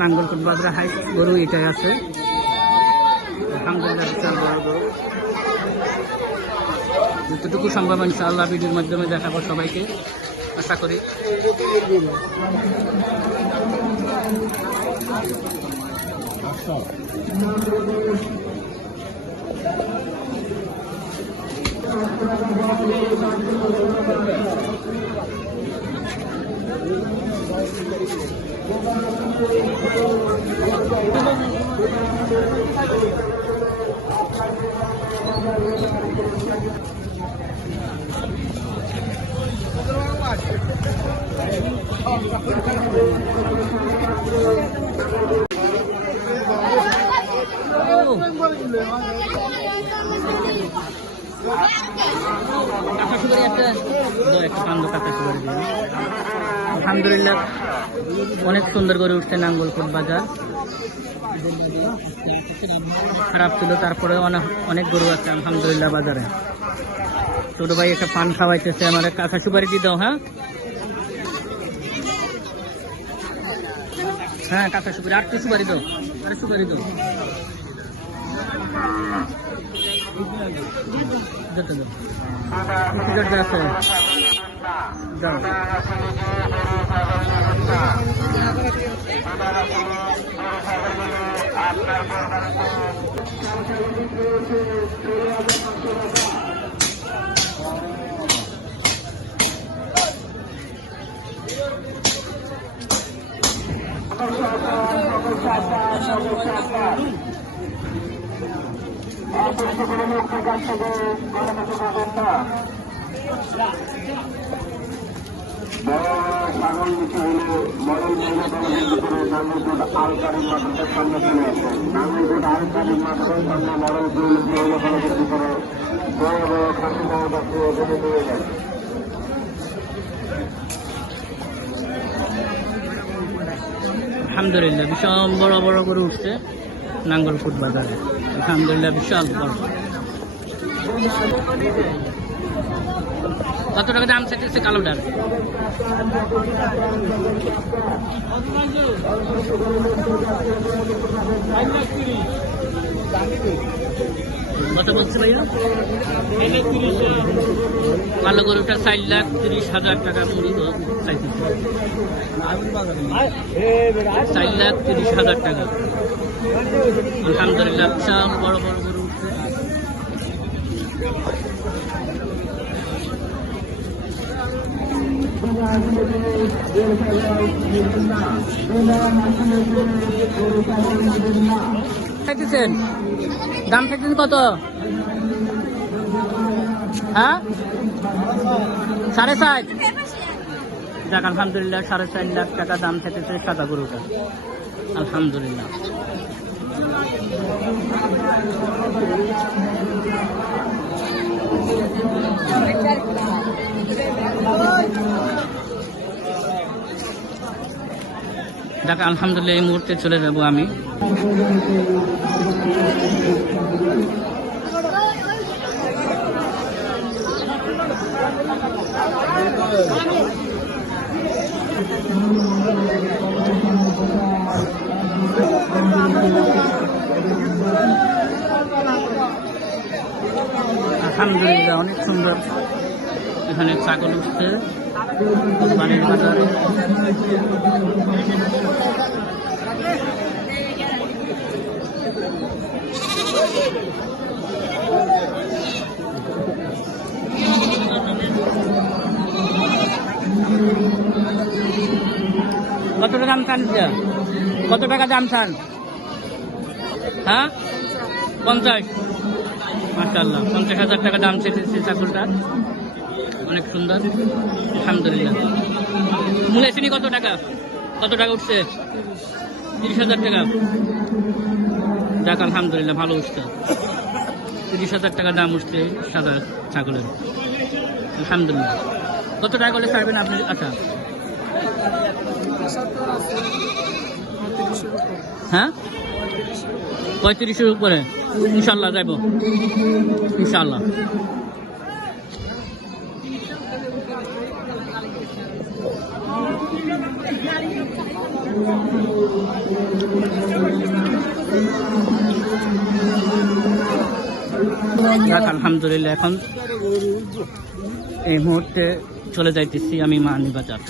নাঙ্গলকোট বাজারে হাই গরু এটাই আছে। আলহামদুলিল্লাহ বিশাল বড় গরু। যতটুকু সম্ভব ইনশাআল্লাহ ভিডিওর মাধ্যমে দেখাবো সবাইকে, আশা করি। আলহামদুলিল্লাহ অনেক সুন্দর করে উঠছে নাঙ্গলকোট বাজার। খারাপ ছিল, তারপরে অনেক গরু আছে আলহামদুলিল্লাহ বাজারে। ছোট ভাই একটা পান খাওয়াইতেছে, আমার কাঁচা সুপারি দিয়ে দাও। হ্যাঁ হ্যাঁ কাঁচা সুপারি, আর একটু সুপারি দাও, আরে সুপারি দাও, যত দাও আছে দাও। ছাগল নিচে হলে মডেল নাঙ্গলকোট আলকারি মাঠের সামনে চলে আসে। নাঙ্গলকোট আলকারি মাঠের সামনে মডেল কলেজের ভিতরে বড় বড় খাসি বড় কাছে এখানে নিয়ে যায়। আলহামদুলিল্লাহ বিশাল বড় বড় করে উঠছে নাঙ্গলকোট বাজারে। আলহামদুলিল্লাহ বিশাল বড়। কত টাকা দাম চাইতেছে কালোটার? কত বলছে ভাইয়া? কালো গরুটা 4,30,000 টাকা মূল্য চাইতেছে। 4,30,000 টাকা। আলহামদুলিল্লাহ বিশাল বড় বড় গরু উঠছে। দাম থাকতেছেন কত? হ্যাঁ 7.5। যাক আলহামদুলিল্লাহ 4.5 লাখ টাকা দাম থাকতেছে সাদা গরুটা। আলহামদুলিল্লাহ যাক আলহামদুলিল্লাহ এই মুহূর্তে চলে যাব আমি। আলহামদুলিল্লাহ অনেক সুন্দর এখানে ছাগল উঠছে কোরবানির বাজারে। কত টাকা দাম চান? কত টাকা দাম চান? হ্যাঁ 50। মাশাআল্লাহ 50,000 টাকা দাম চেয়েছে ছাগলটা, অনেক সুন্দর। আলহামদুলিল্লাহ মূলে চিনি কত টাকা? কত টাকা উঠছে? 30,000 টাকা। যাক আলহামদুলিল্লাহ ভালো উঠছে। 30,000 টাকা দাম উঠছে সাদা ছাগলের। আলহামদুলিল্লাহ কত টাকা করে ছাড়বেন আপনি? আচ্ছা হ্যাঁ 35-এর উপরে ইনশাল্লাহ যাইব ইনশাল্লাহ। যাক, আলহামদুলিল্লাহ এখন এই মুহূর্তে চলে যাইতেছি আমি মানি বাজার।